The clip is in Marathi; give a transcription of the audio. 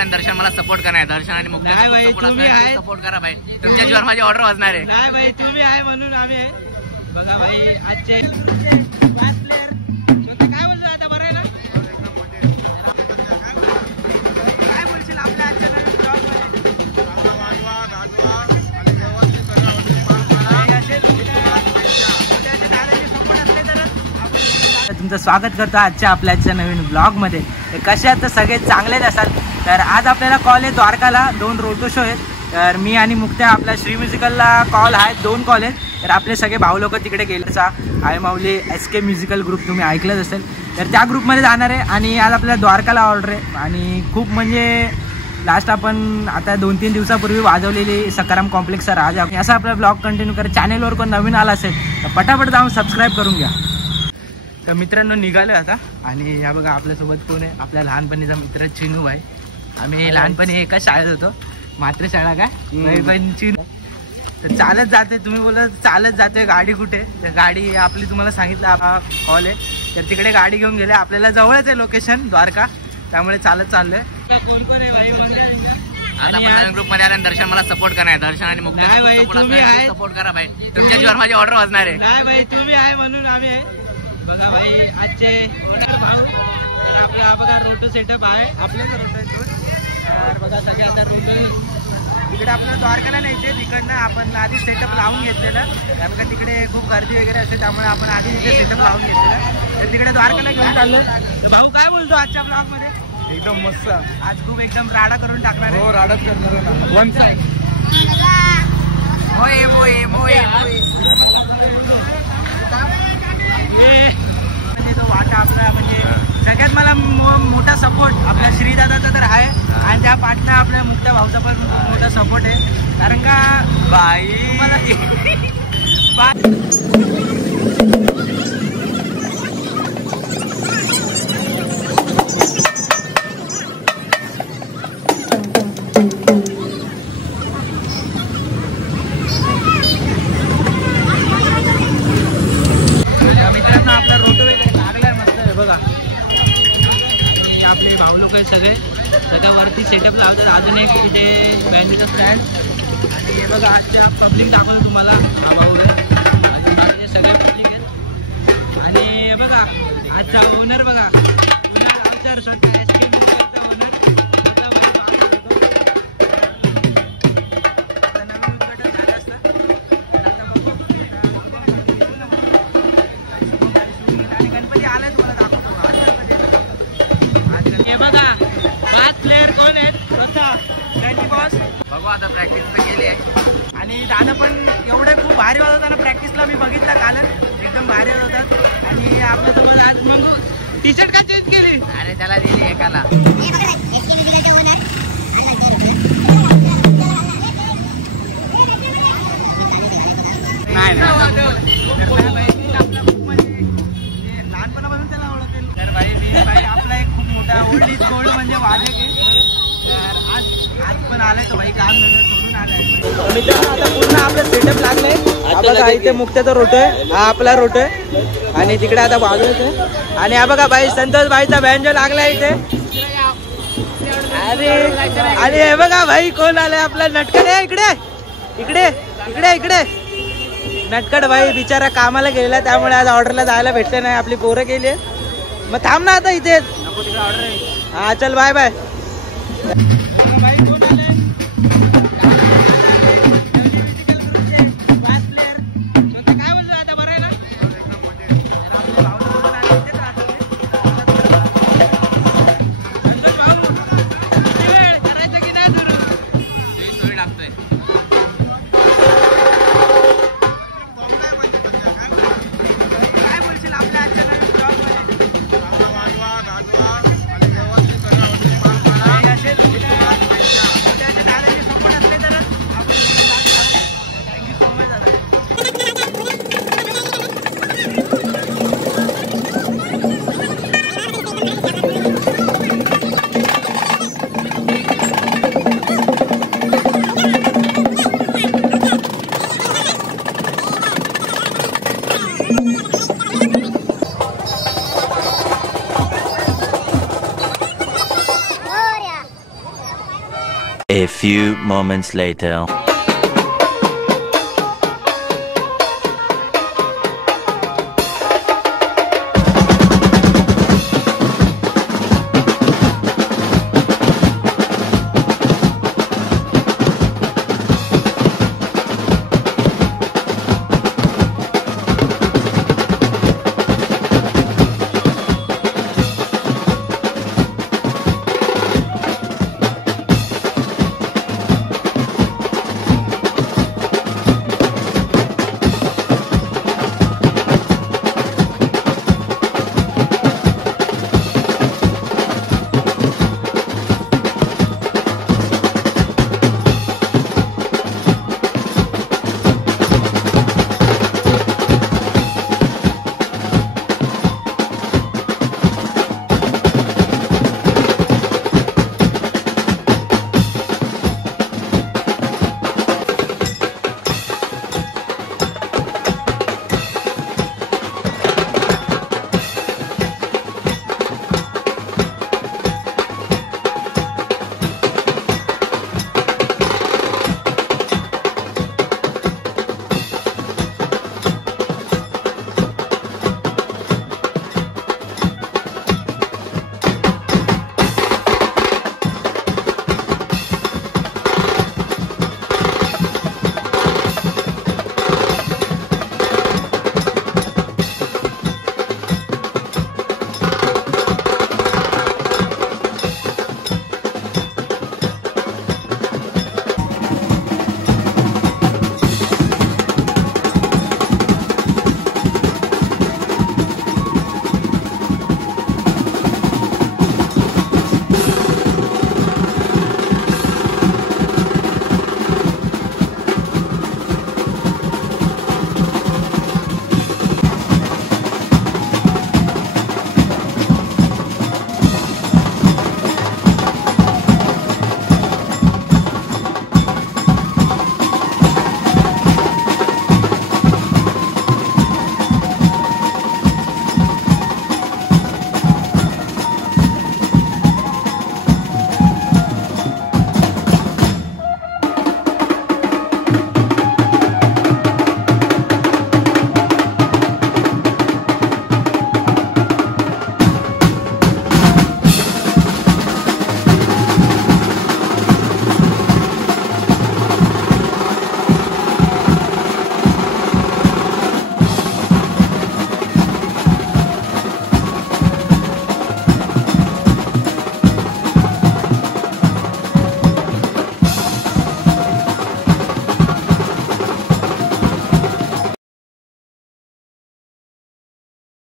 आल्यानंतर दर्शन मला सपोर्ट करा, दर्शन आणि मुक्त सपोर्ट करा भाई, तुमच्या जीवर माझी ऑर्डर वाजणार आहे. नाही भाई तुम्ही आहे म्हणून आम्ही आहे. बघा भाई आजचे काय बोलतो आता, बरं आहे ना? काय बोलशील आपल्या आजच्या नवीन ब्लॉग मध्ये? तुमचं स्वागत करतो आजच्या आपल्या नवीन ब्लॉगमध्ये. कसे आहात तर सगळे चांगलेच असाल. तर आज आपल्याला कॉल आहे द्वारकाला, 2 रोटो शो आहेत. तर मी आणि मुक्त्या आपल्या श्री म्युझिकलला कॉल आहेत, 2 कॉल आहेत. तर आपले सगळे भाऊ लोक तिकडे गेलेचा Aai Mauli SK musical group तुम्ही ऐकलंच असेल, तर त्या ग्रुपमध्ये जाणार आहे. आणि आज आपल्याला द्वारकाला ऑर्डर आहे. आणि खूप म्हणजे लास्ट आपण आता 2-3 दिवसापूर्वी वाजवलेली सकाराम कॉम्प्लेक्सचा राजा, असा आपला ब्लॉग कंटिन्यू करा. चॅनेलवर कोण नवीन आला असेल तर पटापट जाऊन सबस्क्राईब करून घ्या. तर मित्रांनो निघालो आता. आणि ह्या बघा आपल्यासोबत कोण आहे, आपल्या लहानपणीचा मित्र चिनू भाई. आम्ही लहानपणी एकाच शाळेत होतो, मात्रशाळा काय पण चिनू. तर चालत जाते, तुम्ही बोला चालत जाते, गाडी कुठे? तर गाडी आपली तुम्हाला सांगितलं कॉल आहे, तर तिकडे गाडी घेऊन गेले. आपल्याला जवळच आहे लोकेशन द्वारका, त्यामुळे चालत चाललोय. कोण कोण आहे भाई? आता आपण ग्रुप मध्ये आल्यानंतर दर्शन मला सपोर्ट करा, दर्शन आणि मुक्त सपोर्ट करा भाई, तुमच्या जीवर माझी ऑर्डर वाजणार आहे. नाही भाई तुम्ही आहे म्हणून आम्ही आहे. बघा भाई आजचे ओनर भाऊ. तर आपला बघा रोटो सेटअप आहे, आपल्याच रोटो. तर बघा सगळे आता रोटो तिकडे आपल्याला द्वारकाला न्यायचे, तिकडनं आपण आधी सेटअप लावून घेतलेलं. त्यामुळे तिकडे खूप गर्दी वगैरे असते, त्यामुळे आपण आधी तिथे सेटअप लावून घेतलेलं. तर तिकडे द्वारकाला घेऊन चाललो. तर भाऊ काय बोलतो आजच्या ब्लॉग मध्ये? एकदम मस्त. आज खूप एकदम राडा करून टाकणार. हो राडाच करणार. वन साइड मोये मोये मोये म्हणजे तो वाटा आपला, म्हणजे सगळ्यात मला मोठा सपोर्ट आपल्या श्रीदादाचा तर आहे. आणि त्या पाठनं आपल्या मुक्त्या भाऊचा पण मोठा सपोर्ट आहे. कारण का बाई मला मित्रांनो आपला रोटो वगैरे लागलाय मस्त आहे. बघा आपले भाऊ लोक आहेत सगळे, सगळ्या वरती सेटअप लावतात. अजून एक इथे बँडचा स्टँड. आणि हे बघा आजच्या पब्लिक दाखवतो तुम्हाला. हा भाऊ आहे, सगळे पब्लिक आहेत. आणि हे बघा आजचा ओनर बघा, ओनर सर स्वतः SK म्युझिकलचा ओनर. आता नवीन उद्घाटन झालं असतं. आणि गणपती आला तुम्हाला दाखवतो. हे बघा 5 प्लेअर कोण आहेत स्वतः रॅनी बॉस. बघू आता प्रॅक्टिस तर केली आहे. आणि दादा पण एवढे खूप भारी वाजवताना प्रॅक्टिसला मी बघितलं कालच, एकदम भारी वाजवतात. आणि आपल्यासोबत आज मग टी शर्ट का चेंज केली? अरे त्याला दिली एकाला. नाही लहानपणापासून त्याला आवडते. तर भाई आपला एक खूप मोठा ओल्ड इज गोल्ड म्हणजे वादक आहे. तर आज पण आलाय तो भाई, काम सोडून आलाय. मित्रांनो आता पूर्ण आपलं सेटअप लागलंय. बघा इथे मुक्त्याचा रोटो आहे, हा आपला रोटो आहे. आणि तिकडे आता बाजूच. आणि हा बघा भाई संतोष भाईचा बँजो लागलाय इथे. अरे हे बघा भाई कोण आलाय, आपला नटकड आहे. इकडे इकडे इकडे इकडे नटकड भाई बिचारा कामाला गेलेला, त्यामुळे आज ऑर्डरला जायला भेटले नाही. आपली पोरं गेली आहेत. मग थांब ना आता इथे. हा चल bye bye. few moments later.